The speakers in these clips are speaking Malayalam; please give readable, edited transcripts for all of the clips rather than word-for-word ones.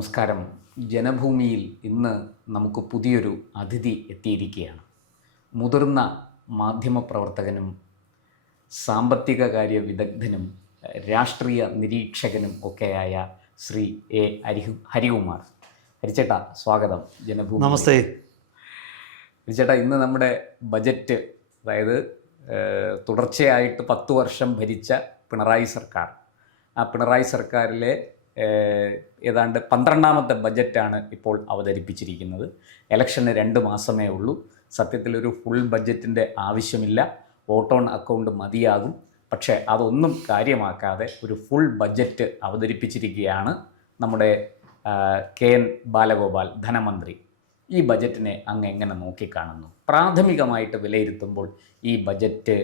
നമസ്കാരം. ജനഭൂമിയിൽ ഇന്ന് നമുക്ക് പുതിയൊരു അതിഥി എത്തിയിരിക്കുകയാണ്. മുതിർന്ന മാധ്യമപ്രവർത്തകനും സാമ്പത്തിക കാര്യ വിദഗ്ധനും രാഷ്ട്രീയ നിരീക്ഷകനും ഒക്കെയായ ശ്രീ എ ഹരികുമാർ. ഹരിച്ചേട്ടാ, സ്വാഗതം ജനഭൂമി. നമസ്തേ ഹരിച്ചേട്ടാ, ഇന്ന് നമ്മുടെ ബജറ്റ്, അതായത് തുടർച്ചയായിട്ട് 10 വർഷം ഭരിച്ച പിണറായി സർക്കാർ, ആ പിണറായി സർക്കാരിലെ ഏതാണ്ട് 12ാമത്തെ ബജറ്റാണ് ഇപ്പോൾ അവതരിപ്പിച്ചിരിക്കുന്നത്. ഇലക്ഷന് 2 മാസമേ ഉള്ളൂ. സത്യത്തിലൊരു ഫുൾ ബഡ്ജറ്റിൻ്റെ ആവശ്യമില്ല, വോട്ട് ഓൺ അക്കൗണ്ട് മതിയാകും. പക്ഷേ അതൊന്നും കാര്യമാക്കാതെ ഒരു ഫുൾ ബഡ്ജറ്റ് അവതരിപ്പിച്ചിരിക്കുകയാണ് നമ്മുടെ KN ബാലഗോപാൽ ധനമന്ത്രി. ഈ ബജറ്റിനെ അങ്ങ് എങ്ങനെ നോക്കിക്കാണുന്നു? പ്രാഥമികമായിട്ട് വിലയിരുത്തുമ്പോൾ ഈ ബജറ്റ്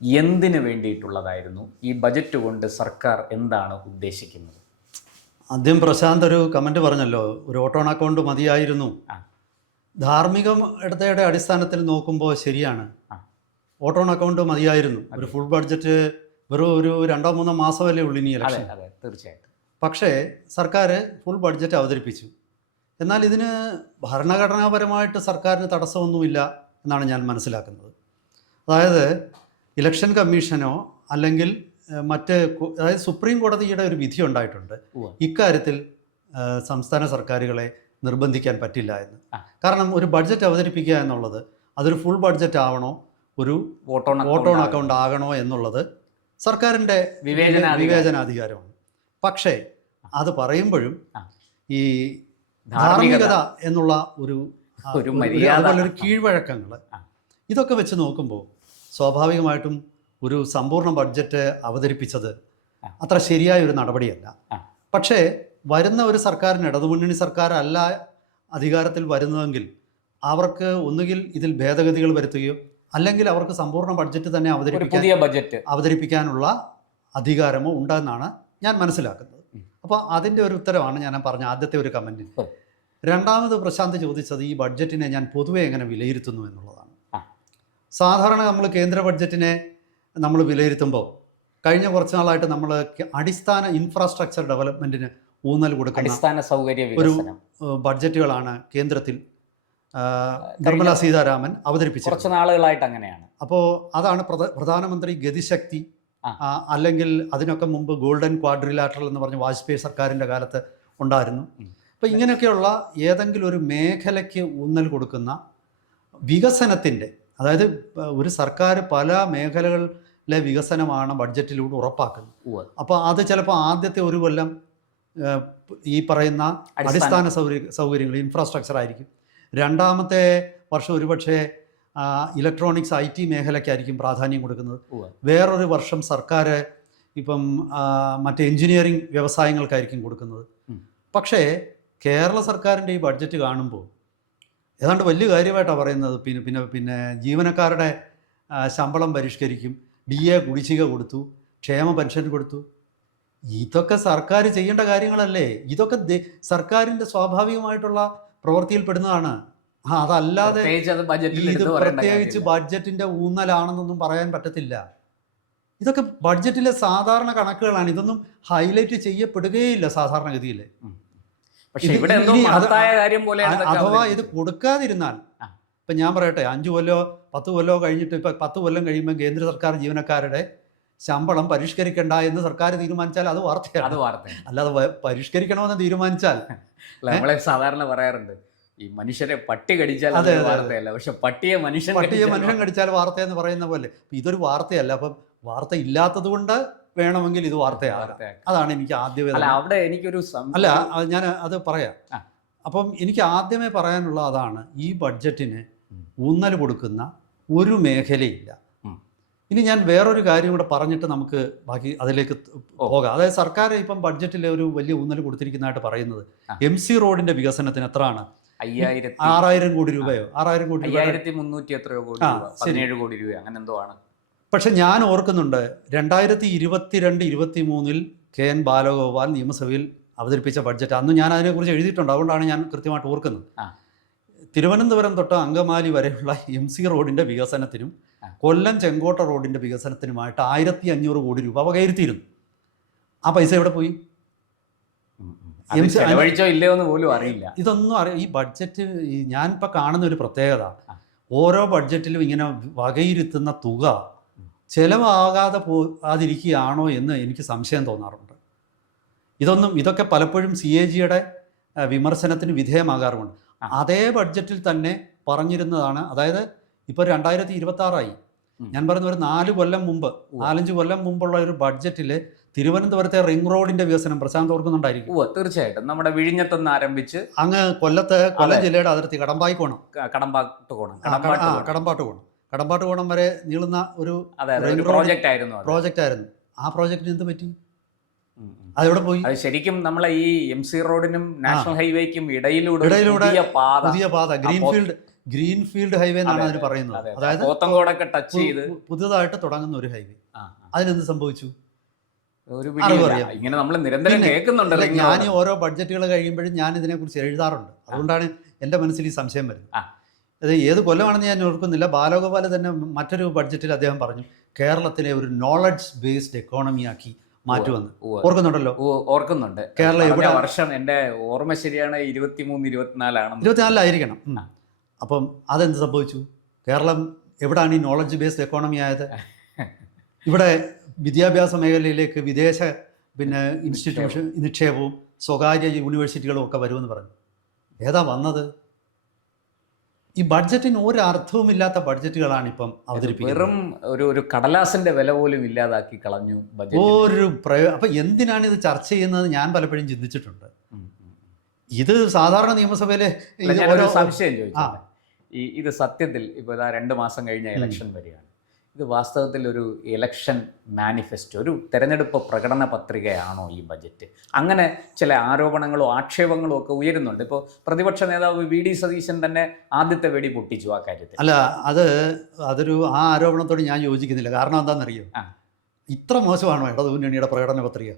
എന്തിനു വേണ്ടിയിട്ടുള്ളതായിരുന്നു? ഈ ബജറ്റ് കൊണ്ട് സർക്കാർ എന്താണ് ഉദ്ദേശിക്കുന്നത്? ആദ്യം പ്രശാന്ത് ഒരു കമൻറ്റ് പറഞ്ഞല്ലോ, ഒരു വോട്ട് ഓൺ അക്കൗണ്ട് മതിയായിരുന്നു. ധാർമ്മികതയുടെ അടിസ്ഥാനത്തിൽ നോക്കുമ്പോൾ ശരിയാണ്, വോട്ട് ഓൺ അക്കൗണ്ട് മതിയായിരുന്നു. ഒരു ഫുൾ ബഡ്ജറ്റ് വെറും ഒരു 2-3 മാസമല്ലേ ഉള്ളൂ ഇനി ഇലക്ഷൻ. തീർച്ചയായിട്ടും. പക്ഷേ സർക്കാർ ഫുൾ ബഡ്ജറ്റ് അവതരിപ്പിച്ചു. എന്നാൽ ഇതിന് ഭരണഘടനാപരമായിട്ട് സർക്കാരിന് തടസ്സമൊന്നുമില്ല എന്നാണ് ഞാൻ മനസ്സിലാക്കുന്നത്. അതായത് ഇലക്ഷൻ കമ്മീഷനോ അല്ലെങ്കിൽ അതായത് സുപ്രീം കോടതിയുടെ ഒരു വിധി ഉണ്ടായിട്ടുണ്ട് ഇക്കാര്യത്തിൽ സംസ്ഥാന സർക്കാരുകളെ നിർബന്ധിക്കാൻ പറ്റില്ല എന്ന്. കാരണം ഒരു ബഡ്ജറ്റ് അവതരിപ്പിക്കുക എന്നുള്ളത് അതൊരു ഫുൾ ബഡ്ജറ്റ് ആവണോ, ഒരു വോട്ട് ഓൺ അക്കൗണ്ട് ആകണോ എന്നുള്ളത് സർക്കാരിൻ്റെ വിവേചനാധികാരമാണ്. പക്ഷേ അത് പറയുമ്പോഴും ഈ ധാർമ്മികത എന്നുള്ള അതുപോലെ ഒരു കീഴ്വഴക്കങ്ങൾ, ഇതൊക്കെ വെച്ച് നോക്കുമ്പോൾ സ്വാഭാവികമായിട്ടും ഒരു സമ്പൂർണ്ണ ബഡ്ജറ്റ് അവതരിപ്പിച്ചത് അത്ര ശരിയായ ഒരു നടപടിയല്ല. പക്ഷേ വരുന്ന ഒരു സർക്കാരിന്, ഇടതുമുന്നണി സർക്കാരല്ല അധികാരത്തിൽ വരുന്നതെങ്കിൽ അവർക്ക് ഒന്നുകിൽ ഇതിൽ ഭേദഗതികൾ വരുത്തുകയോ അല്ലെങ്കിൽ അവർക്ക് സമ്പൂർണ്ണ ബഡ്ജറ്റ് തന്നെ അവതരിപ്പിക്കാനുള്ള അധികാരമോ ഉണ്ടെന്നാണ് ഞാൻ മനസ്സിലാക്കുന്നത്. അപ്പോൾ അതിൻ്റെ ഒരു ഉത്തരവാണ് ഞാൻ പറഞ്ഞ ആദ്യത്തെ ഒരു കമൻറ്റിന്. രണ്ടാമത് പ്രശാന്ത് ചോദിച്ചത് ഈ ബഡ്ജറ്റിനെ ഞാൻ പൊതുവെ എങ്ങനെ വിലയിരുത്തുന്നു എന്നുള്ളതാണ്. സാധാരണ നമ്മൾ കേന്ദ്ര ബഡ്ജറ്റിനെ നമ്മൾ വിലയിരുത്തുമ്പോൾ കഴിഞ്ഞ കുറച്ച് നാളായിട്ട് നമ്മൾ അടിസ്ഥാന ഇൻഫ്രാസ്ട്രക്ചർ ഡെവലപ്മെൻറ്റിന് ഊന്നൽ കൊടുക്കുന്ന അടിസ്ഥാന സൗകര്യ ഒരു ബഡ്ജറ്റുകളാണ് കേന്ദ്രത്തിൽ നിർമ്മല സീതാരാമൻ അവതരിപ്പിച്ചത്. കുറച്ച് നാളുകളായിട്ട് അങ്ങനെയാണ്. അപ്പോൾ അതാണ് പ്രധാനമന്ത്രി ഗതിശക്തി, അല്ലെങ്കിൽ അതിനൊക്കെ മുമ്പ് ഗോൾഡൻ ക്വാഡ്രിലാറ്ററൽ എന്ന് പറഞ്ഞ് വാജ്പേയി സർക്കാരിൻ്റെ കാലത്ത് ഉണ്ടായിരുന്നു. അപ്പോൾ ഇങ്ങനെയൊക്കെയുള്ള ഏതെങ്കിലും ഒരു മേഖലയ്ക്ക് ഊന്നൽ കൊടുക്കുന്ന വികസനത്തിൻ്റെ, അതായത് ഒരു സർക്കാർ പല മേഖലകളിലെ വികസനമാണ് ബഡ്ജറ്റിലൂടെ ഉറപ്പാക്കുന്നത്. അപ്പോൾ അത് ചിലപ്പോൾ ആദ്യത്തെ ഒരു കൊല്ലം ഈ പറയുന്ന അടിസ്ഥാന സൗകര്യങ്ങൾ ഇൻഫ്രാസ്ട്രക്ചർ ആയിരിക്കും. രണ്ടാമത്തെ വർഷം ഒരുപക്ഷെ ഇലക്ട്രോണിക്സ് IT മേഖലയ്ക്കായിരിക്കും പ്രാധാന്യം കൊടുക്കുന്നത്. വേറൊരു വർഷം സർക്കാർ ഇപ്പം മറ്റ് എൻജിനീയറിംഗ് വ്യവസായങ്ങൾക്കായിരിക്കും കൊടുക്കുന്നത്. പക്ഷേ കേരള സർക്കാരിൻ്റെ ഈ ബഡ്ജറ്റ് കാണുമ്പോൾ ഏതാണ്ട് വലിയ കാര്യമായിട്ടാണ് പറയുന്നത്. പിന്നെ ജീവനക്കാരുടെ ശമ്പളം പരിഷ്കരിക്കും, DA കുടിശ്ശിക കൊടുത്തു, ക്ഷേമ പെൻഷൻ കൊടുത്തു. ഇതൊക്കെ സർക്കാർ ചെയ്യേണ്ട കാര്യങ്ങളല്ലേ? ഇതൊക്കെ സർക്കാരിൻ്റെ സ്വാഭാവികമായിട്ടുള്ള പ്രവൃത്തിയിൽപ്പെടുന്നതാണ്. അതല്ലാതെ ഇത് പ്രത്യേകിച്ച് ബഡ്ജറ്റിൻ്റെ ഊന്നലാണെന്നൊന്നും പറയാൻ പറ്റത്തില്ല. ഇതൊക്കെ ബഡ്ജറ്റിലെ സാധാരണ കണക്കുകളാണ്. ഇതൊന്നും ഹൈലൈറ്റ് ചെയ്യപ്പെടുകയില്ല സാധാരണഗതിയിൽ. അഥവാ ഇത് കൊടുക്കാതിരുന്നാൽ, ഇപ്പം ഞാൻ പറയട്ടെ, 5 കൊല്ലോ 10 കൊല്ലോ കഴിഞ്ഞിട്ട് ഇപ്പം 10 കൊല്ലം കഴിയുമ്പോൾ കേന്ദ്ര സർക്കാർ ജീവനക്കാരുടെ ശമ്പളം പരിഷ്കരിക്കണ്ട എന്ന് സർക്കാർ തീരുമാനിച്ചാൽ അത് വാർത്തയാണ്. അല്ലാതെ പരിഷ്കരിക്കണമെന്ന് തീരുമാനിച്ചാൽ നമ്മളെ സാധാരണ പറയാറുണ്ട്, ഈ മനുഷ്യരെ പട്ടി കടിച്ചാൽ വാർത്തയല്ല, പക്ഷെ പട്ടിയെ മനുഷ്യൻ കടിച്ചാൽ വാർത്തയെന്ന് പറയുന്ന പോലെ ഇതൊരു വാർത്തയല്ല. അപ്പം വാർത്ത ഇല്ലാത്തത് കൊണ്ട് വേണമെങ്കിൽ ഇത് വാർത്തയാകാം. അതാണ് എനിക്ക് ആദ്യമേ ഞാൻ അത് പറയാം. അപ്പം എനിക്ക് ആദ്യമേ പറയാനുള്ള അതാണ്, ഈ ബഡ്ജറ്റിന് ഊന്നൽ കൊടുക്കുന്ന ഒരു മേഖലയില്ല. ഇനി ഞാൻ വേറൊരു കാര്യം കൂടെ പറഞ്ഞിട്ട് നമുക്ക് ബാക്കി അതിലേക്ക് പോകാം. അതായത് സർക്കാർ ഇപ്പം ബഡ്ജറ്റിൽ ഒരു വലിയ ഊന്നൽ കൊടുത്തിരിക്കുന്നതായിട്ട് പറയുന്നത് MC റോഡിന്റെ വികസനത്തിന് എത്രയാണ്? 6000 കോടി രൂപയോ 6000 കോടി 17 കോടി രൂപ അങ്ങനെ എന്തോ ആണ്. പക്ഷെ ഞാൻ ഓർക്കുന്നുണ്ട് 2022-23 KN ബാലഗോപാൽ നിയമസഭയിൽ അവതരിപ്പിച്ച ബഡ്ജറ്റ്, അന്ന് ഞാൻ അതിനെക്കുറിച്ച് എഴുതിയിട്ടുണ്ട്, അതുകൊണ്ടാണ് ഞാൻ കൃത്യമായിട്ട് ഓർക്കുന്നത്. തിരുവനന്തപുരം തൊട്ട് അങ്കമാലി വരെയുള്ള MC റോഡിൻ്റെ വികസനത്തിനും കൊല്ലം ചെങ്കോട്ട റോഡിൻ്റെ വികസനത്തിനുമായിട്ട് 1500 കോടി രൂപ വകയിരുത്തിയിരുന്നു. ആ പൈസ എവിടെ പോയി? അത് ചെലവഴിച്ചോ ഇല്ലയോ എന്ന് പോലും അറിയില്ല. ഇതൊന്നും ഈ ബഡ്ജറ്റ് ഞാനിപ്പോൾ കാണുന്ന ഒരു പ്രത്യേകത, ഓരോ ബഡ്ജറ്റിലും ഇങ്ങനെ വകയിരുത്തുന്ന തുക ചിലവാകാതെ പോകാതിരിക്കുകയാണോ എന്ന് എനിക്ക് സംശയം തോന്നാറുണ്ട്. ഇതൊക്കെ പലപ്പോഴും CAG-യുടെ വിമർശനത്തിന് വിധേയമാകാറുമുണ്ട്. അതേ ബഡ്ജറ്റിൽ തന്നെ പറഞ്ഞിരുന്നതാണ്. അതായത് ഇപ്പോൾ 2026 ഞാൻ പറയുന്ന ഒരു 4 കൊല്ലം മുമ്പ് 4-5 കൊല്ലം മുമ്പുള്ള ഒരു ബഡ്ജറ്റിൽ തിരുവനന്തപുരത്തെ റിംഗ് റോഡിന്റെ വികസനം പ്രശാന്ത് ഓർക്കുന്നുണ്ടായിരിക്കും. തീർച്ചയായിട്ടും. നമ്മുടെ വിഴിഞ്ഞത്തുനിന്ന് ആരംഭിച്ച് അങ്ങ് കൊല്ലം ജില്ലയുടെ അതിർത്തി കടമ്പാട്ടുകോണം വരെ നീളുന്ന ഒരു പ്രോജക്റ്റ് ആയിരുന്നു. ആ പ്രോജക്റ്റിന് എന്ത് പറ്റി? അതെവിടെ പോയി? അത് ശരിക്കും നമ്മളെ ഈ MC റോഡിനും നാഷണൽ ഹൈവേക്കും ഇടയിലൂടെ പുതിയ പാത ഗ്രീൻഫീൽഡ് ഹൈവേ എന്നാണ് അതിന് പറയുന്നത്. അതായത് പോത്തങ്കോടൊക്കെ ടച്ച് ചെയ്ത് പുതുതായിട്ട് തുടങ്ങുന്ന ഒരു ഹൈവേ. അതിനെന്ത് സംഭവിച്ചു? ഇങ്ങനെ നമ്മൾ നിരന്തരം കേൾക്കുന്നുണ്ടല്ലോ. ഞാൻ ഓരോ ബഡ്ജറ്റുകൾ കഴിയുമ്പോഴും ഞാൻ ഇതിനെക്കുറിച്ച് എഴുതാറുണ്ട്. അതുകൊണ്ടാണ് എൻ്റെ മനസ്സിൽ ഈ സംശയം വരുന്നത്. അത് ഏത് കൊല്ലമാണെന്ന് ഞാൻ ഓർക്കുന്നില്ല. ബാലഗോപാൽ തന്നെ മറ്റൊരു ബഡ്ജറ്റിൽ അദ്ദേഹം പറഞ്ഞു കേരളത്തിലെ ഒരു നോളജ് ബേസ്ഡ് എക്കോണമിയാക്കി മാറ്റുമെന്ന്. ഓർക്കുന്നുണ്ടല്ലോ? ഓർക്കുന്നുണ്ട്. കേരളം എവിടെ വർഷം എൻ്റെ ഓർമ്മ ശരിയാണ് 23-24 24 അപ്പം അതെന്ത് സംഭവിച്ചു? കേരളം എവിടാണ് ഈ നോളജ് ബേസ്ഡ് എക്കോണമി ആയത്? ഇവിടെ വിദ്യാഭ്യാസ മേഖലയിലേക്ക് വിദേശ ഇൻസ്റ്റിറ്റ്യൂഷൻ നിക്ഷേപവും സ്വകാര്യ യൂണിവേഴ്സിറ്റികളും ഒക്കെ വരുമെന്ന് പറഞ്ഞു. ഏതാ വന്നത്? ഈ ബഡ്ജറ്റിന് ഒരു അർത്ഥവുമില്ലാത്ത ബഡ്ജറ്റുകളാണ് ഇപ്പം അവതരിപ്പിക്കുന്നത്. വെറും ഒരു കടലാസിന്റെ വില പോലും ഇല്ലാതാക്കി കളഞ്ഞു അപ്പം എന്തിനാണ് ഇത് ചർച്ച ചെയ്യുന്നത് ഞാൻ പലപ്പോഴും ചിന്തിച്ചിട്ടുണ്ട്. ഇത് സാധാരണ നിയമസഭയിലെ സംശയം ചോദിച്ചു. ഇത് സത്യത്തിൽ ഇപ്പോൾ 2 മാസം കഴിഞ്ഞ ഇലക്ഷൻ വരികയാണ്. ഇത് വാസ്തവത്തിൽ ഒരു ഇലക്ഷൻ മാനിഫെസ്റ്റോ, ഒരു തെരഞ്ഞെടുപ്പ് പ്രകടന പത്രികയാണോ ഈ ബജറ്റ്? അങ്ങനെ ചില ആരോപണങ്ങളോ ആക്ഷേപങ്ങളോ ഒക്കെ ഉയരുന്നുണ്ട്. ഇപ്പോൾ പ്രതിപക്ഷ നേതാവ് VD സതീശൻ തന്നെ ആദ്യത്തെ വെടി പൊട്ടിച്ചു ആ കാര്യത്തിൽ. അല്ല, ആ ആരോപണത്തോട് ഞാൻ യോജിക്കുന്നില്ല. കാരണം എന്താണെന്നറിയോ? ഇത്ര മോശമാണോ ഇടതു മുന്നണിയുടെ പ്രകടന പത്രിക?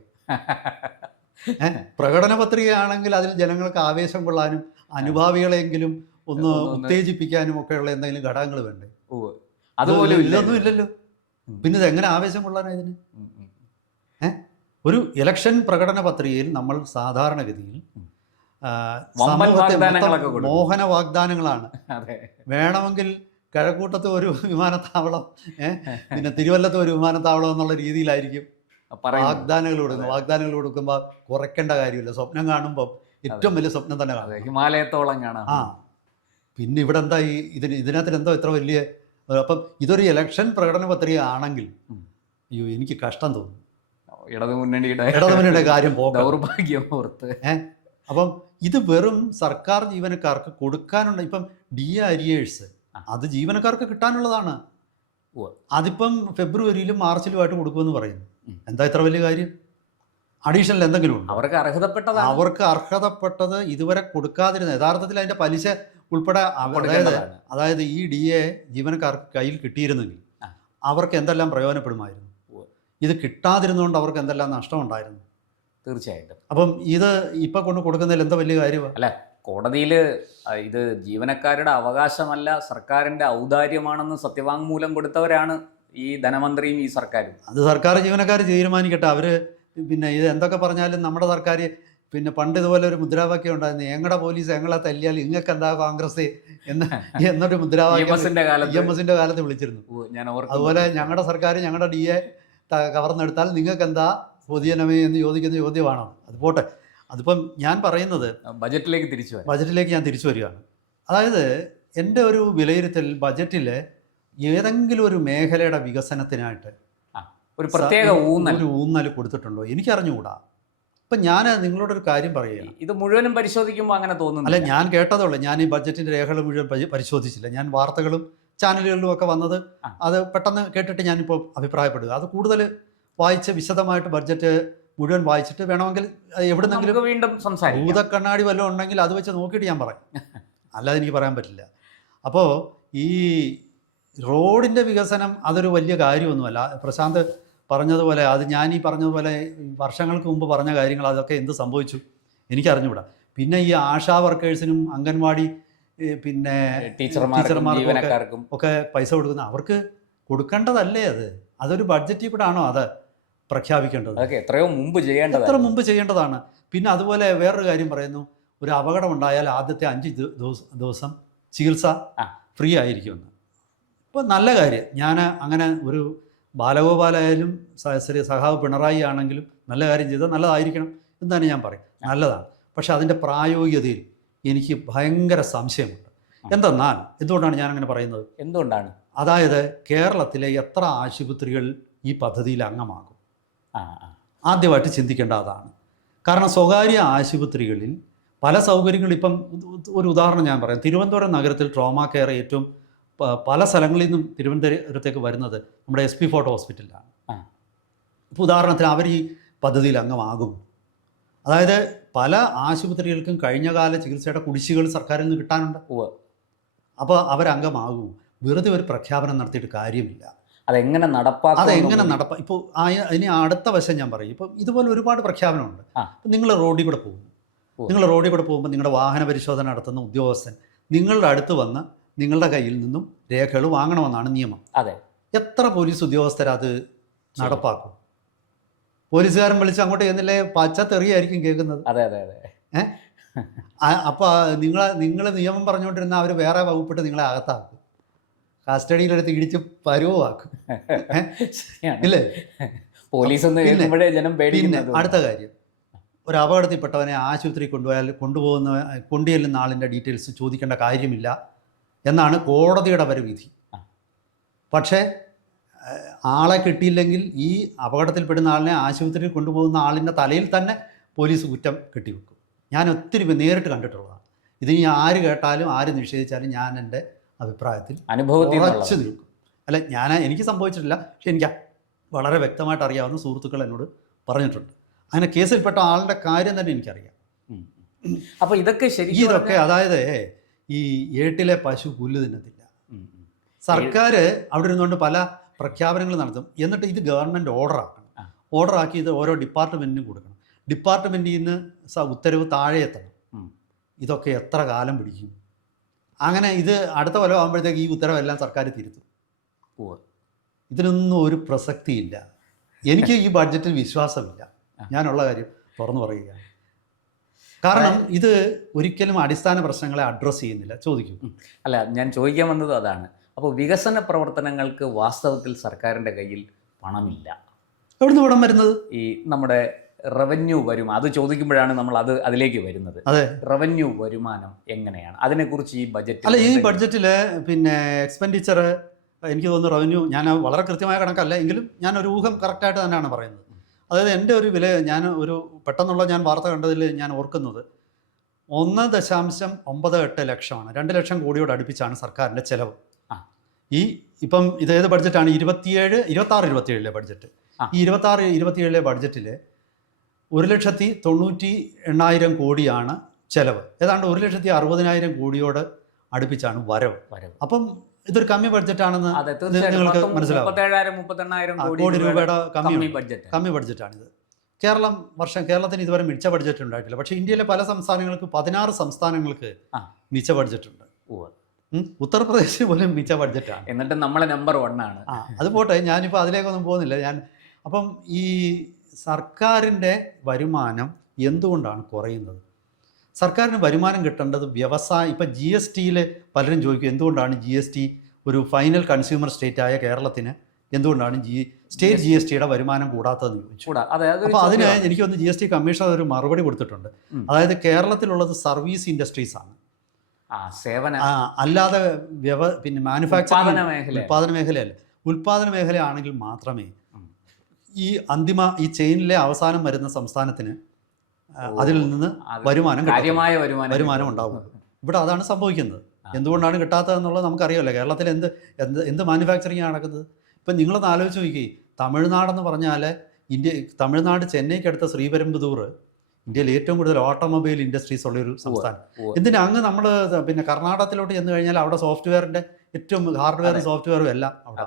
പ്രകടന പത്രികയാണെങ്കിൽ അതിൽ ജനങ്ങൾക്ക് ആവേശം കൊള്ളാനും അനുഭാവികളെങ്കിലും ഒന്ന് ഉത്തേജിപ്പിക്കാനും ഒക്കെയുള്ള എന്തെങ്കിലും ഘടകങ്ങൾ വേണ്ടേ? അതുപോലും ഇതൊന്നും ഇല്ലല്ലോ. പിന്നെ ഇത് എങ്ങനെ ആവേശം കൊള്ളാനാ ഇതിന്? ഒരു ഇലക്ഷൻ പ്രകടന പത്രികയിൽ നമ്മൾ സാധാരണഗതിയിൽ മോഹന വാഗ്ദാനങ്ങളാണ്. വേണമെങ്കിൽ കിഴക്കൂട്ടത്ത് ഒരു വിമാനത്താവളം, പിന്നെ തിരുവല്ലത്ത് ഒരു വിമാനത്താവളം എന്നുള്ള രീതിയിലായിരിക്കും വാഗ്ദാനങ്ങൾ കൊടുക്കുമ്പോൾ കുറയ്ക്കേണ്ട കാര്യമില്ല. സ്വപ്നം കാണുമ്പോൾ ഏറ്റവും വലിയ സ്വപ്നം തന്നെ കാണാം, ഹിമാലയത്തോളം കാണാം. പിന്നെ ഇവിടെ എന്താ ഇതിനകത്ത് എന്തോ ഇത്ര വലിയ? അപ്പം ഇതൊരു ഇലക്ഷൻ പ്രകടന പത്രിക ആണെങ്കിൽ അയ്യോ എനിക്ക് കഷ്ടം തോന്നും. ഇടതുമുന്നണിയുടെ കാര്യം ദൗർഭാഗ്യം ഓർത്ത്. അപ്പം ഇത് വെറും സർക്കാർ ജീവനക്കാർക്ക് കൊടുക്കാനുള്ള, ഇപ്പം DA അരിയേഴ്സ് അത് ജീവനക്കാർക്ക് കിട്ടാനുള്ളതാണ്. അതിപ്പം ഫെബ്രുവരിയിലും മാർച്ചിലുമായിട്ട് കൊടുക്കുമെന്ന് പറയുന്നു. എന്താ ഇത്ര വലിയ കാര്യം? അഡീഷണൽ എന്തെങ്കിലും ഉണ്ട്? അവർക്ക് അർഹതപ്പെട്ടത് ഇതുവരെ കൊടുക്കാതിരുന്ന, യഥാർത്ഥത്തിൽ അതിൻ്റെ പലിശ ഉൾപ്പെടെ അതായത് ഈ DA ജീവനക്കാർക്ക് കയ്യിൽ കിട്ടിയിരുന്നെങ്കിൽ അവർക്ക് എന്തെല്ലാം പ്രയോജനപ്പെടുമായിരുന്നു. ഇത് കിട്ടാതിരുന്നുകൊണ്ട് അവർക്ക് എന്തെല്ലാം നഷ്ടമുണ്ടായിരുന്നു. തീർച്ചയായിട്ടും. അപ്പം ഇത് ഇപ്പം കൊടുക്കുന്നതിൽ എന്താ വലിയ കാര്യമാണ്? അല്ല, കോടതിയിൽ ഇത് ജീവനക്കാരുടെ അവകാശമല്ല, സർക്കാരിൻ്റെ ഔദാര്യമാണെന്ന് സത്യവാങ്മൂലം കൊടുത്തവരാണ് ഈ ധനമന്ത്രിയും ഈ സർക്കാരും. അത് സർക്കാർ ജീവനക്കാർ തീരുമാനിക്കട്ടെ. അവർ പിന്നെ ഇത് എന്തൊക്കെ പറഞ്ഞാലും നമ്മുടെ സർക്കാർ, പിന്നെ പണ്ട് ഇതുപോലെ ഒരു മുദ്രാവാക്യം ഉണ്ടായിരുന്നു, ഞങ്ങളുടെ പോലീസ് ഞങ്ങളെ തല്ലിയാൽ ഇങ്ങക്ക് എന്താ കോൺഗ്രസ് എന്നൊരു മുദ്രാവാക്യം EMSന്റെ കാലത്ത് വിളിച്ചിരുന്നു. അതുപോലെ ഞങ്ങളുടെ സർക്കാർ ഞങ്ങളുടെ DA കവർന്നെടുത്താൽ നിങ്ങൾക്ക് എന്താ പൊതുജനമേ എന്ന് ചോദിക്കുന്ന ചോദ്യമാണോ? അത് പോട്ടെ. അതിപ്പം ഞാൻ പറയുന്നത് ബജറ്റിലേക്ക് ഞാൻ തിരിച്ചു വരികയാണ്. അതായത് എൻ്റെ ഒരു വിലയിരുത്തൽ ബജറ്റിൽ ഏതെങ്കിലും ഒരു മേഖലയുടെ വികസനത്തിനായിട്ട് ഒരു പ്രത്യേക ഊന്നൽ കൊടുത്തിട്ടുണ്ടോ എനിക്കറിഞ്ഞുകൂടാ. ഇപ്പം ഞാൻ നിങ്ങളോടൊരു കാര്യം പറയുകയാണ്, ഇത് മുഴുവനും പരിശോധിക്കുമ്പോൾ അങ്ങനെ തോന്നുന്നു. അല്ല, ഞാൻ കേട്ടതുള്ളൂ. ഞാൻ ഈ ബഡ്ജറ്റിൻ്റെ രേഖകൾ മുഴുവൻ പരിശോധിച്ചില്ല. ഞാൻ വാർത്തകളും ചാനലുകളിലും ഒക്കെ വന്നത് അത് പെട്ടെന്ന് കേട്ടിട്ട് ഞാനിപ്പോൾ അഭിപ്രായപ്പെടുക. അത് കൂടുതൽ വായിച്ച് വിശദമായിട്ട് ബഡ്ജറ്റ് മുഴുവൻ വായിച്ചിട്ട് വേണമെങ്കിൽ എവിടുന്നെങ്കിലും വീണ്ടും ഭൂതക്കണ്ണാടി വല്ലതും ഉണ്ടെങ്കിൽ അത് വെച്ച് നോക്കിയിട്ട് ഞാൻ പറയും. അല്ലാതെ എനിക്ക് പറയാൻ പറ്റില്ല. അപ്പോൾ ഈ റോഡിൻ്റെ വികസനം അതൊരു വലിയ കാര്യമൊന്നുമല്ല. പ്രശാന്ത് പറഞ്ഞതുപോലെ അത് ഞാൻ ഈ പറഞ്ഞതുപോലെ വർഷങ്ങൾക്ക് മുമ്പ് പറഞ്ഞ കാര്യങ്ങൾ അതൊക്കെ എന്ത് സംഭവിച്ചു എനിക്കറിഞ്ഞുകൂടാ. പിന്നെ ഈ ആശാ വർക്കേഴ്സിനും അംഗൻവാടി പിന്നെ ടീച്ചർമാർക്കും ഒക്കെ പൈസ കൊടുക്കുന്ന അവർക്ക് കൊടുക്കേണ്ടതല്ലേ? അതൊരു ബഡ്ജറ്റിൽ കൂടെ ആണോ അത് പ്രഖ്യാപിക്കേണ്ടത്. അതൊക്കെ എത്രയോ മുമ്പ് എത്ര ചെയ്യേണ്ടതാണ്. മുമ്പ് ചെയ്യേണ്ടതാണ്. പിന്നെ അതുപോലെ വേറൊരു കാര്യം പറയുന്നു, ഒരു അപകടം ഉണ്ടായാൽ ആദ്യത്തെ 5 ദിവസം ചികിത്സ ഫ്രീ ആയിരിക്കുമെന്ന്. ഇപ്പോൾ നല്ല കാര്യം. ഞാൻ അങ്ങനെ ഒരു ബാലഗോപാലായാലും ശ്രീ സഖാവ് പിണറായി ആണെങ്കിലും നല്ല കാര്യം ചെയ്താൽ നല്ലതായിരിക്കണം എന്ന് തന്നെ ഞാൻ പറയും. നല്ലതാണ്. പക്ഷേ അതിൻ്റെ പ്രായോഗികതയിൽ എനിക്ക് ഭയങ്കര സംശയമുണ്ട്. എന്തുകൊണ്ടാണ് ഞാനങ്ങനെ പറയുന്നത്? എന്തുകൊണ്ടാണ്? അതായത് കേരളത്തിലെ എത്ര ആശുപത്രികൾ ഈ പദ്ധതിയിൽ അംഗമാകും? ആദ്യമായിട്ട് ചിന്തിക്കേണ്ട അതാണ്. കാരണം സ്വകാര്യ ആശുപത്രികളിൽ പല സൗകര്യങ്ങളും ഇപ്പം ഒരു ഉദാഹരണം ഞാൻ പറയാം. തിരുവനന്തപുരം നഗരത്തിൽ ട്രോമ കെയർ ഏറ്റവും പല സ്ഥലങ്ങളിൽ നിന്നും തിരുവനന്തപുരത്തേക്ക് വരുന്നത് നമ്മുടെ SP ഫോർട്ട് ഹോസ്പിറ്റലിലാണ്. ഇപ്പോൾ ഉദാഹരണത്തിന് അവർ ഈ പദ്ധതിയിൽ അംഗമാകും. അതായത് പല ആശുപത്രികൾക്കും കഴിഞ്ഞ കാല ചികിത്സയുടെ കുടിശ്ശികൾ സർക്കാരിൽ നിന്ന് കിട്ടാനുണ്ട്. അപ്പോൾ അവരംഗമാകും. വെറുതെ ഒരു പ്രഖ്യാപനം നടത്തിയിട്ട് കാര്യമില്ല. അതെങ്ങനെ ഇപ്പോൾ ഇനി അടുത്ത വശം ഞാൻ പറയും. ഇപ്പം ഇതുപോലെ ഒരുപാട് പ്രഖ്യാപനമുണ്ട്. ഇപ്പം നിങ്ങൾ റോഡിൽ കൂടെ പോകുമ്പോൾ നിങ്ങളുടെ വാഹന പരിശോധന നടത്തുന്ന ഉദ്യോഗസ്ഥൻ നിങ്ങളുടെ അടുത്ത് വന്ന് നിങ്ങളുടെ കയ്യിൽ നിന്നും രേഖകൾ വാങ്ങണമെന്നാണ് നിയമം. അതെ. എത്ര പോലീസ് ഉദ്യോഗസ്ഥരത് നടപ്പാക്കും? പോലീസുകാരൻ വിളിച്ച് അങ്ങോട്ട് ചെന്നില്ലേ പച്ചത്തെറിയായിരിക്കും കേൾക്കുന്നത്. അതെ അതെ അതെ. അപ്പോൾ നിങ്ങൾ നിയമം പറഞ്ഞുകൊണ്ടിരുന്ന അവർ വേറെ വകുപ്പിട്ട് നിങ്ങളെ അകത്താക്കും, കസ്റ്റഡിയിലെടുത്ത് ഇടിച്ച് പരുവാക്കും. ഇല്ലേ? പോലീസ് പിന്നെ അടുത്ത കാര്യം, ഒരു അപകടത്തിൽപ്പെട്ടവനെ ആശുപത്രി കൊണ്ടുചെല്ലുന്ന ആളിൻ്റെ ഡീറ്റെയിൽസ് ചോദിക്കേണ്ട കാര്യമില്ല എന്നാണ് കോടതിയുടെ വരെ വിധി. പക്ഷേ ആളെ കിട്ടിയില്ലെങ്കിൽ ഈ അപകടത്തിൽപ്പെടുന്ന ആളിനെ ആശുപത്രിയിൽ കൊണ്ടുപോകുന്ന ആളിൻ്റെ തലയിൽ തന്നെ പോലീസ് കുറ്റം കെട്ടിവെക്കും. ഞാൻ ഒത്തിരി നേരിട്ട് കണ്ടിട്ടുള്ളതാണ്. ഇത് ഇനി ആര് കേട്ടാലും ആര് നിഷേധിച്ചാലും ഞാൻ എൻ്റെ അഭിപ്രായത്തിൽ ഉറച്ചു നിൽക്കും. അല്ല, എനിക്ക് സംഭവിച്ചിട്ടില്ല, പക്ഷെ എനിക്ക് വളരെ വ്യക്തമായിട്ട് അറിയാവുന്ന സുഹൃത്തുക്കൾ എന്നോട് പറഞ്ഞിട്ടുണ്ട്. അങ്ങനെ കേസിൽപ്പെട്ട ആളുടെ കാര്യം തന്നെ എനിക്കറിയാം. അപ്പോൾ ഇതൊക്കെ അതായത് ഈ ഏട്ടിലെ പശു പുല്ല് തിന്നത്തില്ല. സർക്കാർ അവിടെ ഇരുന്നുകൊണ്ട് പല പ്രഖ്യാപനങ്ങൾ നടത്തും. എന്നിട്ട് ഇത് ഗവൺമെൻറ് ഓർഡറാക്കി ഇത് ഓരോ ഡിപ്പാർട്ട്മെൻറ്റിനും കൊടുക്കണം. ഡിപ്പാർട്ട്മെൻറ്റിൽ നിന്ന് ഉത്തരവ് താഴെ എത്തണം. ഇതൊക്കെ എത്ര കാലം പിടിക്കും? അങ്ങനെ ഇത് അടുത്ത കൊല്ലം ആകുമ്പോഴത്തേക്ക് ഈ ഉത്തരവെല്ലാം സർക്കാർ തിരുത്തും. ഇതിനൊന്നും ഒരു പ്രസക്തിയില്ല. എനിക്ക് ഈ ബഡ്ജറ്റിൽ വിശ്വാസമില്ല. ഞാനുള്ള കാര്യം തുറന്നു പറയുകയാണ്. കാരണം ഇത് ഒരിക്കലും അടിസ്ഥാന പ്രശ്നങ്ങളെ അഡ്രസ്സ് ചെയ്യുന്നില്ല. ചോദിക്കും. അല്ല, ഞാൻ ചോദിക്കാൻ വന്നത് അതാണ്. അപ്പോൾ വികസന പ്രവർത്തനങ്ങൾക്ക് വാസ്തവത്തിൽ സർക്കാരിൻ്റെ കയ്യിൽ പണമില്ല. എവിടുന്ന് പണം വരുന്നത്? ഈ നമ്മുടെ റവന്യൂ വരുമാനം, അത് ചോദിക്കുമ്പോഴാണ് നമ്മൾ അതിലേക്ക് വരുന്നത്. അതെ, റവന്യൂ വരുമാനം എങ്ങനെയാണ്? അതിനെക്കുറിച്ച് ഈ ബഡ്ജറ്റിൽ പിന്നെ എക്സ്പെൻഡിച്ചർ എനിക്ക് തോന്നുന്നു റവന്യൂ, ഞാൻ വളരെ കൃത്യമായ കണക്കല്ല എങ്കിലും ഞാൻ ഒരു ഊഹം കറക്റ്റായിട്ട് തന്നെയാണ് പറയുന്നത്. അതായത് എൻ്റെ ഒരു ഞാൻ പെട്ടെന്നുള്ള വാർത്ത കണ്ടതിൽ ഞാൻ ഓർക്കുന്നത് 1.98 ലക്ഷമാണ്. 2 ലക്ഷം കോടിയോട് അടുപ്പിച്ചാണ് സർക്കാരിൻ്റെ ചെലവ്. ഇപ്പം ഇതേത് ബഡ്ജറ്റാണ്? 26-27 ബഡ്ജറ്റ്. ഈ 26-27 ബഡ്ജറ്റിൽ 1,90,800 കോടിയാണ് ചെലവ്. ഏതാണ്ട് 1,60,000 കോടിയോട് അടുപ്പിച്ചാണ് വരവ്. അപ്പം ഇതൊരു കമ്മി ബഡ്ജറ്റാണെന്ന് നിങ്ങൾക്ക് മനസ്സിലാവും. 37,000-38,000 കോടി രൂപയുടെ കമ്മി ബഡ്ജറ്റാണിത്. കേരളത്തിന് ഇതുവരെ മിച്ച ബഡ്ജറ്റ് ഉണ്ടായിട്ടില്ല. പക്ഷേ ഇന്ത്യയിലെ പല സംസ്ഥാനങ്ങൾക്ക് 16 സംസ്ഥാനങ്ങൾക്ക് മിച്ച ബഡ്ജറ്റുണ്ട്. ഉത്തർപ്രദേശ് പോലും മിച്ച ബഡ്ജറ്റാണ്. എന്നിട്ട് നമ്മളെ നമ്പർ 1 ആണ്. അത് പോട്ടെ, ഞാനിപ്പോൾ അതിലേക്കൊന്നും പോകുന്നില്ല. അപ്പം ഈ സർക്കാരിൻ്റെ വരുമാനം എന്തുകൊണ്ടാണ് കുറയുന്നത്? സർക്കാരിന് വരുമാനം കിട്ടേണ്ടത് ഇപ്പം GSTയിൽ പലരും ചോദിക്കും, എന്തുകൊണ്ടാണ് GST ഒരു ഫൈനൽ കൺസ്യൂമർ സ്റ്റേറ്റായ കേരളത്തിന് എന്തുകൊണ്ടാണ് സ്റ്റേറ്റ് GSTയുടെ വരുമാനം കൂടാത്തതെന്ന് ചോദിച്ചു. അപ്പോൾ അതിന് എനിക്കൊന്ന് GST കമ്മീഷണർ ഒരു മറുപടി കൊടുത്തിട്ടുണ്ട്. അതായത് കേരളത്തിലുള്ളത് സർവീസ് ഇൻഡസ്ട്രീസ് ആണ്, അല്ലാതെ പിന്നെ മാനുഫാക്ചറിംഗ് ഉൽപ്പാദന മേഖലയല്ല. ഉൽപ്പാദന മേഖലയാണെങ്കിൽ മാത്രമേ ഈ ചെയിനിലെ അവസാനം വരുന്ന സംസ്ഥാനത്തിന് അതിൽ നിന്ന് വരുമാനം ഉണ്ടാവും. ഇവിടെ അതാണ് സംഭവിക്കുന്നത്. എന്തുകൊണ്ടാണ് കിട്ടാത്തതെന്നുള്ളത് നമുക്കറിയാമല്ലോ. കേരളത്തിൽ എന്ത് മാനുഫാക്ചറിംഗ് നടക്കുന്നത്? ഇപ്പം നിങ്ങളൊന്ന് ആലോചിച്ച് നോക്കി. തമിഴ്നാടെന്ന് പറഞ്ഞാൽ തമിഴ്നാട് ചെന്നൈക്കടുത്ത ശ്രീപെരുമ്പുതൂർ ഇന്ത്യയിൽ ഏറ്റവും കൂടുതൽ ഓട്ടോമൊബൈൽ ഇൻഡസ്ട്രീസ് ഉള്ളൊരു സംസ്ഥാനം. അങ്ങ് നമ്മൾ പിന്നെ കർണാടകത്തിലോട്ട് ചെന്ന് കഴിഞ്ഞാൽ അവിടെ സോഫ്റ്റ്വെയറിൻ്റെ ഏറ്റവും ഹാർഡ്വെയറും സോഫ്റ്റ്വെയറും എല്ലാം അവിടെ.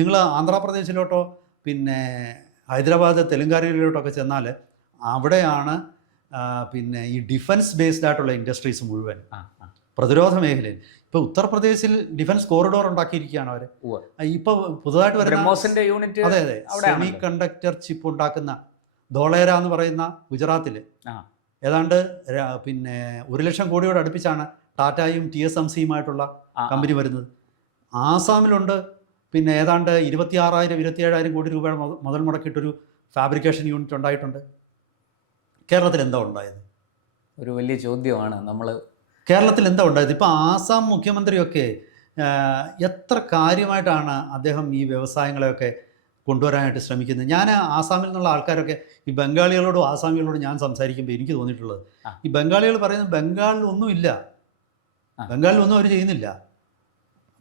നിങ്ങൾ ആന്ധ്രാപ്രദേശിലോട്ടോ പിന്നെ ഹൈദരാബാദ് തെലുങ്കാനയിലോട്ടൊക്കെ ചെന്നാൽ അവിടെയാണ് പിന്നെ ഈ ഡിഫൻസ് ബേസ്ഡ് ആയിട്ടുള്ള ഇൻഡസ്ട്രീസ് മുഴുവൻ, പ്രതിരോധ മേഖലയിൽ. ഇപ്പോൾ ഉത്തർപ്രദേശിൽ ഡിഫൻസ് കോറിഡോർ ഉണ്ടാക്കിയിരിക്കുകയാണ് അവർ. ഉവ്വ്. ഇപ്പോൾ പുതുതായിട്ട് വരുന്ന ബ്രഹ്മോസിന്റെ യൂണിറ്റ് അതെ അതെ സെമി അവിടെയാണല്ലോ. കണ്ടക്ടർ ചിപ്പ് ഉണ്ടാക്കുന്ന ധോളേര എന്ന് പറയുന്ന ഗുജറാത്തിൽ ആ. ഏതാണ്ട് പിന്നെ 1,00,000 കോടിയോട് അടുപ്പിച്ചാണ് ടാറ്റയും TSMCയുമായിട്ടുള്ള കമ്പനി വരുന്നത്. ആസാമിലുണ്ട് പിന്നെ ഏതാണ്ട് 26,000-27,000 കോടി രൂപയുടെ മുതൽ മുടക്കിയിട്ടൊരു ഫാബ്രിക്കേഷൻ യൂണിറ്റ് ഉണ്ടായിട്ടുണ്ട്. കേരളത്തിൽ എന്താ ഉണ്ടായത്? ഒരു വലിയ ചോദ്യമാണ്. കേരളത്തിൽ എന്താ ഉണ്ടായത്? ഇപ്പോൾ ആസാം മുഖ്യമന്ത്രിയൊക്കെ എത്ര കാര്യമായിട്ടാണ് അദ്ദേഹം ഈ വ്യവസായങ്ങളെയൊക്കെ കൊണ്ടുവരാനായിട്ട് ശ്രമിക്കുന്നത്. ഞാൻ ആസാമിൽ നിന്നുള്ള ആൾക്കാരൊക്കെ ഈ ബംഗാളികളോടും ആസാമികളോടും ഞാൻ സംസാരിക്കുമ്പോൾ എനിക്ക് തോന്നിയിട്ടുള്ളത്, ഈ ബംഗാളികൾ പറയുന്നത് ബംഗാളിൽ ഒന്നുമില്ല, ബംഗാളിൽ ഒന്നും അവർ ചെയ്യുന്നില്ല.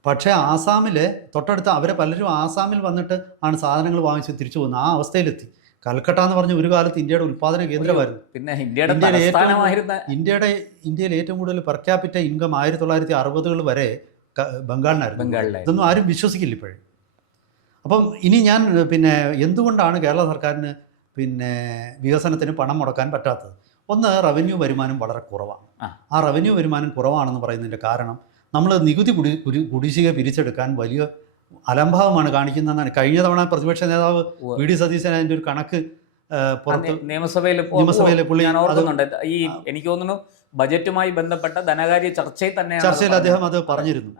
പക്ഷേ ആസാമിൽ തൊട്ടടുത്ത് അവരെ പലരും ആസാമിൽ വന്നിട്ട് ആണ് സാധനങ്ങൾ വാങ്ങിച്ച് തിരിച്ചു പോകുന്നത്. ആ അവസ്ഥയിലെത്തി. കൽക്കട്ട എന്ന് പറഞ്ഞ ഒരു കാലത്ത് ഇന്ത്യയുടെ ഉൽപ്പാദന കേന്ദ്രമായിരുന്നു. പിന്നെ ഇന്ത്യയിൽ ഏറ്റവും കൂടുതൽ പെർ ക്യാപിറ്റ ഇൻകം 1960-കൾ വരെ ബംഗാളിനായിരുന്നു. ഇതൊന്നും ആരും വിശ്വസിക്കില്ല ഇപ്പോഴും. അപ്പം ഇനി ഞാൻ പിന്നെ എന്തുകൊണ്ടാണ് കേരള സർക്കാരിന് പിന്നെ വികസനത്തിന് പണം മുടക്കാൻ പറ്റാത്തത്? ഒന്ന്, റവന്യൂ വരുമാനം വളരെ കുറവാണ്. ആ റവന്യൂ വരുമാനം കുറവാണെന്ന് പറയുന്നതിൻ്റെ കാരണം നമ്മൾ നികുതി കുടിശ്ശിക പിരിച്ചെടുക്കാൻ വലിയ അലംഭാവമാണ് കാണിക്കുന്നതെന്നാണ്. കഴിഞ്ഞ തവണ പ്രതിപക്ഷ നേതാവ് VD സതീശൻ അതിൻ്റെ ഒരു കണക്ക് പുറത്ത് നിയമസഭയിൽ പുള്ളി ഈ എനിക്ക് തോന്നുന്നു ബജറ്റുമായി ബന്ധപ്പെട്ട ധനകാര്യ ചർച്ചയിൽ അദ്ദേഹം അത് പറഞ്ഞിരുന്നു.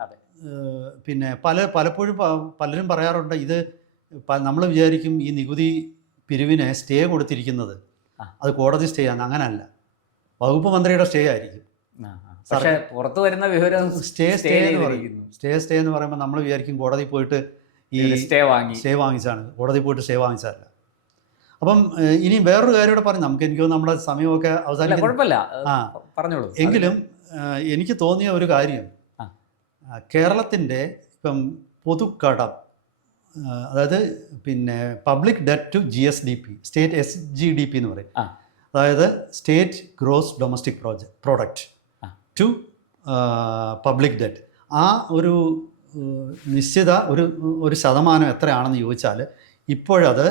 പിന്നെ പലപ്പോഴും പലരും പറയാറുണ്ട്, ഇത് നമ്മൾ വിചാരിക്കും ഈ നികുതി പിരിവിനെ സ്റ്റേ കൊടുത്തിരിക്കുന്നത് അത് കോടതി സ്റ്റേ ആണ്. അങ്ങനല്ല, വകുപ്പ് മന്ത്രിയുടെ സ്റ്റേ ആയിരിക്കും. പക്ഷേ പുറത്തു വരുന്ന വിവരം സ്റ്റേ എന്ന് പറയുമ്പോൾ നമ്മൾ വിചാരിക്കും കോടതി പോയിട്ട് ഈ സ്റ്റേ വാങ്ങിച്ചാണ്, കോടതി പോയിട്ട് സ്റ്റേ വാങ്ങിച്ചതല്ല. അപ്പം ഇനി വേറൊരു കാര്യം കൂടെ പറഞ്ഞു, എനിക്ക് നമ്മുടെ സമയമൊക്കെ അവസാനിക്കും. എങ്കിലും എനിക്ക് തോന്നിയ ഒരു കാര്യം, കേരളത്തിൻ്റെ ഇപ്പം പൊതുക്കടം, അതായത് പിന്നെ public debt to GSDP, state SGDP എന്ന് പറയും, അതായത് state gross domestic product to public debt, ആ ഒരു നിശ്ചിത ഒരു ശതമാനം എത്രയാണെന്ന് ചോദിച്ചാൽ ഇപ്പോഴത്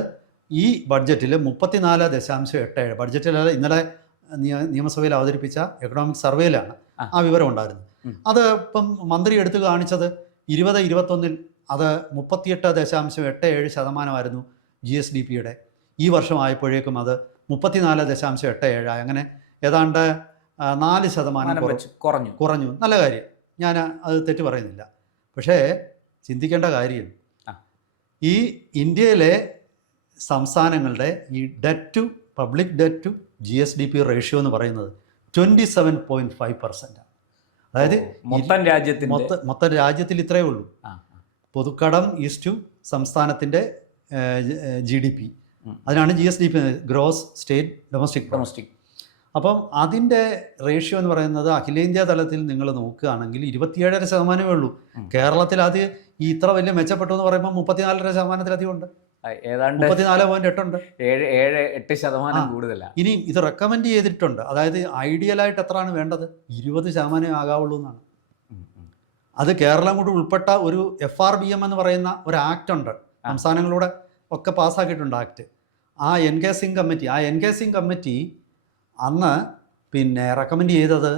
ഈ ബഡ്ജറ്റിൽ 34.87, ബഡ്ജറ്റിലല്ല ഇന്നലെ നിയമസഭയിൽ അവതരിപ്പിച്ച എക്കണോമിക് സർവേയിലാണ് ആ വിവരം ഉണ്ടായിരുന്നത്. അത് ഇപ്പം മന്ത്രി എടുത്തു കാണിച്ചത് 2021 അത് 38.87% GSDPയുടെ. ഈ വർഷമായപ്പോഴേക്കും അത് 34.87, അങ്ങനെ ഏതാണ്ട് 4% കുറഞ്ഞു. നല്ല കാര്യം, ഞാൻ അത് തെറ്റ് പറയുന്നില്ല. പക്ഷേ ചിന്തിക്കേണ്ട കാര്യം, ഈ ഇന്ത്യയിലെ സംസ്ഥാനങ്ങളുടെ ഈ public debt to GSDP ratio എന്ന് പറയുന്നത് 27.5%. അതായത് മൊത്തം രാജ്യത്തിൽ ഇത്രയേ ഉള്ളൂ. പൊതുക്കടം ഈസ് ടു സംസ്ഥാനത്തിൻ്റെ GDP, അതിനാണ് GSDP, ഗ്രോസ് സ്റ്റേറ്റ് ഡൊമസ്റ്റിക്. അപ്പം അതിൻ്റെ റേഷ്യോ എന്ന് പറയുന്നത് അഖിലേന്ത്യാ തലത്തിൽ നിങ്ങൾ നോക്കുകയാണെങ്കിൽ 27.5% ഉള്ളൂ. കേരളത്തിൽ അത് ഈ ഇത്ര വലിയ മെച്ചപ്പെട്ടു എന്ന് പറയുമ്പോൾ 34% ഉണ്ട്, ഏതാണ്ട് 34.8 7-8% കൂടുതലാണ്. ഇനി ഇത് റെക്കമെൻഡ് ചെയ്തിട്ടുണ്ട്, അതായത് ഐഡിയലായിട്ട് എത്രയാണ് വേണ്ടത്? 20% ആകാവുള്ളൂ എന്നാണ്. അത് കേരളം കൂടി ഉൾപ്പെട്ട ഒരു FRBM എന്ന് പറയുന്ന ഒരു ആക്ട് ഉണ്ട്, സംസ്ഥാനങ്ങളൂടെ ഒക്കെ പാസ്സാക്കിയിട്ടുണ്ട് ആക്ട്. ആ എൻഗേസിംഗ് കമ്മിറ്റി അന്ന് പിന്നെ റെക്കമെൻഡ് ചെയ്തത്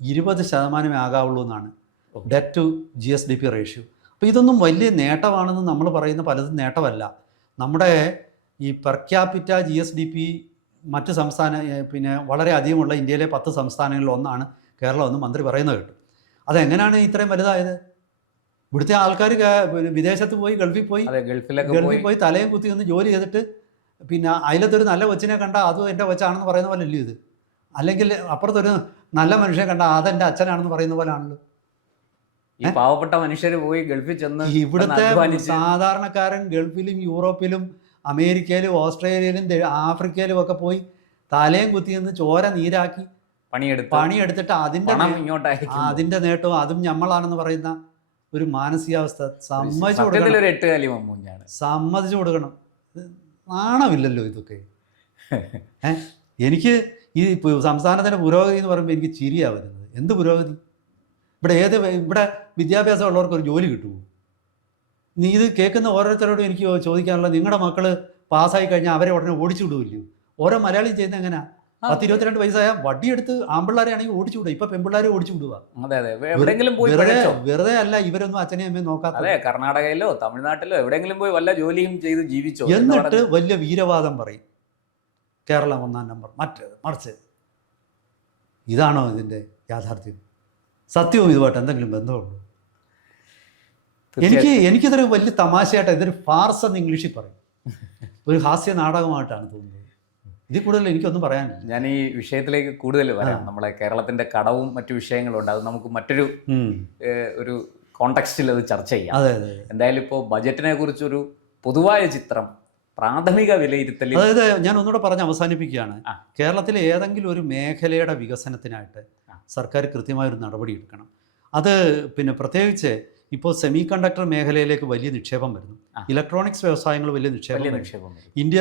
20% ആകാവുള്ളൂ എന്നാണ് ഡെറ്റ് ടു GSDP റേഷ്യോ. അപ്പോൾ ഇതൊന്നും വലിയ നേട്ടമാണെന്ന് നമ്മൾ പറയുന്ന പലതും നേട്ടമല്ല. നമ്മുടെ ഈ പെർ ക്യാപിറ്റ GSDP മറ്റ് പിന്നെ വളരെ അധികമുള്ള ഇന്ത്യയിലെ 10 സംസ്ഥാനങ്ങളിൽ ഒന്നാണ് കേരളം എന്ന് മന്ത്രി പറയുന്നത് കേട്ടു. അതെങ്ങനെയാണ് ഇത്രയും വലുതായത്? ഇവിടുത്തെ ആൾക്കാർ വിദേശത്ത് പോയി, ഗൾഫിൽ പോയി തലയും കുത്തി നിന്ന് ജോലി ചെയ്തിട്ട് പിന്നെ അതിലത്തൊരു നല്ല കൊച്ചിനെ കണ്ടാൽ അതും എൻ്റെ കൊച്ചാണെന്ന് പറയുന്ന പോലെ അല്ലേ ഇത്? അല്ലെങ്കിൽ അപ്പുറത്തൊരു നല്ല മനുഷ്യനെ കണ്ടാൽ അതെൻ്റെ അച്ഛനാണെന്ന് പറയുന്ന പോലെ ആണല്ലോ. ഈ പാവപ്പെട്ട മനുഷ്യർ പോയി ഗൾഫിൽ ചെന്ന് ഇവിടുത്തെ സാധാരണക്കാരൻ ഗൾഫിലും യൂറോപ്പിലും അമേരിക്കയിലും ഓസ്ട്രേലിയയിലും ആഫ്രിക്കയിലും ഒക്കെ പോയി തലയും കുത്തി നിന്ന് ചോര നീരാക്കി പണിയെടുത്തിട്ട് അതിൻ്റെ നേട്ടവും അതും ഞമ്മളാണെന്ന് പറയുന്ന ഒരു മാനസികാവസ്ഥ സമ്മതിച്ചു കൊടുക്കണം. നാണമില്ലല്ലോ ഇതൊക്കെ. എനിക്ക് ഈ സംസ്ഥാനത്തിൻ്റെ പുരോഗതി എന്ന് പറയുമ്പോൾ എനിക്ക് ചിരിയാണ് വരുന്നത്. എന്ത് പുരോഗതി? ഇവിടെ വിദ്യാഭ്യാസം ഉള്ളവർക്ക് ഒരു ജോലി കിട്ടുമോ? നീ ഇത് കേൾക്കുന്ന ഓരോരുത്തരോടും എനിക്ക് ചോദിക്കാനുള്ളത്, നിങ്ങളുടെ മക്കൾ പാസ്സായി കഴിഞ്ഞാൽ അവരെ ഉടനെ ഓടിച്ചു വിടുമല്ലോ? ഓരോ മലയാളിയും ചെയ്യുന്നത് എങ്ങനെയാണ്? 10-22 വയസ്സായ വടിയെടുത്ത് ആമ്പിള്ളാരെ ആണെങ്കിൽ ഓടിച്ചു വിടുക. ഇപ്പൊ പെൺപിള്ളാരെ ഓടിച്ചു വിടുക. അതെ അതെ, എവിടെയെങ്കിലും പോയി വെറുതെ പഠിച്ചോ. വെറുതെ അല്ല, ഇവരൊന്നും അച്ഛനെയും അമ്മയും നോക്കാത്ത. അതെ, കർണാടകയിലോ തമിഴ്നാട്ടിലോ എവിടെയെങ്കിലും പോയി വല്ല ജോലിയും ചെയ്ത് ജീവിച്ചോ. എന്നിട്ട് വലിയ വീരവാദം പറയും, കേരളം 1-ാം നമ്പർ, മറിച്ച്. ഇതാണോ ഇതിന്റെ യാഥാർത്ഥ്യം? സത്യവും ഇതുമായിട്ട് എന്തെങ്കിലും ബന്ധമുള്ളൂ? എനിക്കിതൊരു വലിയ തമാശയായിട്ട്, ഇതൊരു ഫാർസ് എന്ന് ഇംഗ്ലീഷിൽ പറയും, ഒരു ഹാസ്യ നാടകമായിട്ടാണ് തോന്നുന്നത്. ഇതിൽ കൂടുതൽ എനിക്കൊന്നും പറയാനില്ല. ഞാൻ ഈ വിഷയത്തിലേക്ക് കൂടുതൽ വരാം. നമ്മളെ കേരളത്തിന്റെ കടവും മറ്റു വിഷയങ്ങളുണ്ട്, അത് നമുക്ക് മറ്റൊരു ഒരു കോണ്ടെക്സ്റ്റിൽ അത് ചർച്ച ചെയ്യാം. അതെ അതെ. എന്തായാലും ഇപ്പോൾ ബജറ്റിനെ കുറിച്ചൊരു പൊതുവായ ചിത്രം, പ്രാഥമിക വിലയിരുത്തൽ. അതായത് ഞാൻ ഒന്നുകൂടെ പറഞ്ഞ് അവസാനിപ്പിക്കുകയാണ്. കേരളത്തിലെ ഏതെങ്കിലും ഒരു മേഖലയുടെ വികസനത്തിനായിട്ട് സർക്കാർ കൃത്യമായൊരു നടപടി എടുക്കണം. അത് പിന്നെ പ്രത്യേകിച്ച് ഇപ്പോൾ സെമി കണ്ടക്ടർ മേഖലയിലേക്ക് വലിയ നിക്ഷേപം വരുന്നു, ഇലക്ട്രോണിക്സ് വ്യവസായങ്ങൾ വലിയ നിക്ഷേപം. India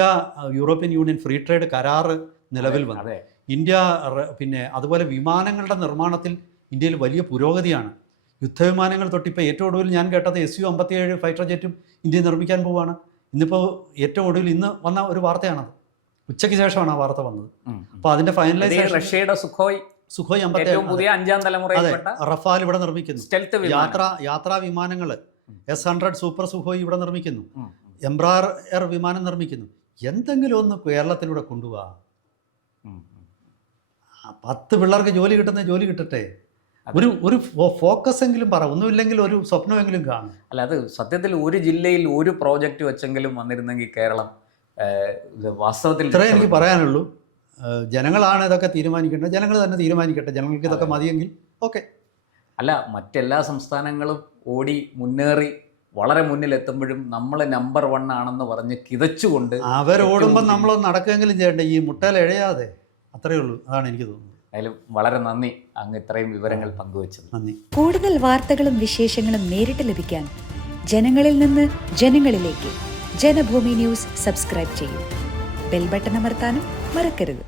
European union free trade കരാർ നിലവിൽ വന്നു. ഇന്ത്യ പിന്നെ അതുപോലെ വിമാനങ്ങളുടെ നിർമ്മാണത്തിൽ ഇന്ത്യയിൽ വലിയ പുരോഗതിയാണ്. യുദ്ധവിമാനങ്ങൾ തൊട്ടിപ്പോൾ ഏറ്റവും ഒടുവിൽ ഞാൻ കേട്ടത് Su-57 ഫൈറ്റർ ജെറ്റും ഇന്ത്യ നിർമ്മിക്കാൻ പോവുകയാണ്. ഇന്നിപ്പോൾ ഏറ്റവും ഒടുവിൽ ഇന്ന് വന്ന ഒരു വാർത്തയാണത്. ഉച്ചയ്ക്ക് ശേഷമാണ് ആ വാർത്ത വന്നത്. അപ്പോൾ അതിന്റെ ഫൈനലൈസേഷൻ റഷ്യയുടെ സുഖോയ് 57 റഫാൽ ഇവിടെ നിർമ്മിക്കുന്നു. യാത്രാ വിമാനങ്ങൾ S-100 സൂപ്പർ സുഖോയ് ഇവിടെ നിർമ്മിക്കുന്നു. എംബ്രായർ വിമാനം നിർമ്മിക്കുന്നു. എന്തെങ്കിലും ഒന്ന് കേരളത്തിലൂടെ കൊണ്ടുപോവാ. 10 പിള്ളേർക്ക് ജോലി കിട്ടുന്ന ജോലി കിട്ടട്ടെ. ഒരു ഫോക്കസ് എങ്കിലും പറ, ഒന്നുമില്ലെങ്കിൽ ഒരു സ്വപ്നമെങ്കിലും കാണും. അല്ല, അത് സത്യത്തിൽ ഒരു ജില്ലയിൽ ഒരു പ്രോജക്റ്റ് വെച്ചെങ്കിലും വന്നിരുന്നെങ്കിൽ കേരളം വാസ്തവത്തിൽ ഇത്രേ എനിക്ക് പറയാനുള്ളൂ. ജനങ്ങളാണ് ഇതൊക്കെ തീരുമാനിക്കേണ്ടത്. ജനങ്ങൾ തന്നെ തീരുമാനിക്കട്ടെ. ജനങ്ങൾക്ക് ഇതൊക്കെ മതിയെങ്കിൽ ഓക്കെ. അല്ല, മറ്റെല്ലാ സംസ്ഥാനങ്ങളും ഓടി മുന്നേറി വളരെ മുന്നിലെത്തുമ്പോഴും നമ്മൾ നമ്പർ 1 ആണെന്ന് പറഞ്ഞ് കിതച്ചുകൊണ്ട് അവരോടുമ്പോൾ നമ്മളൊന്ന് നടക്കുകയെങ്കിലും ചെയ്യണ്ടേ, ഈ മുട്ടയിൽ എഴയാതെ. അത്രയേ ഉള്ളൂ. അതാണ് എനിക്ക് തോന്നുന്നത്. അതിലും വളരെ നന്ദി അങ്ങ് ഇത്രയും വിവരങ്ങൾ പങ്കുവച്ചത്. നന്ദി. കൂടുതൽ വാർത്തകളും വിശേഷങ്ങളും നേരിട്ട് ലഭിക്കാൻ ജനങ്ങളിൽ നിന്ന് ജനങ്ങളിലേക്ക് ജനഭൂമി ന്യൂസ് സബ്സ്ക്രൈബ് ചെയ്യൂ. ബെൽ ബട്ടൺ അമർത്താനും മറക്കരുത്.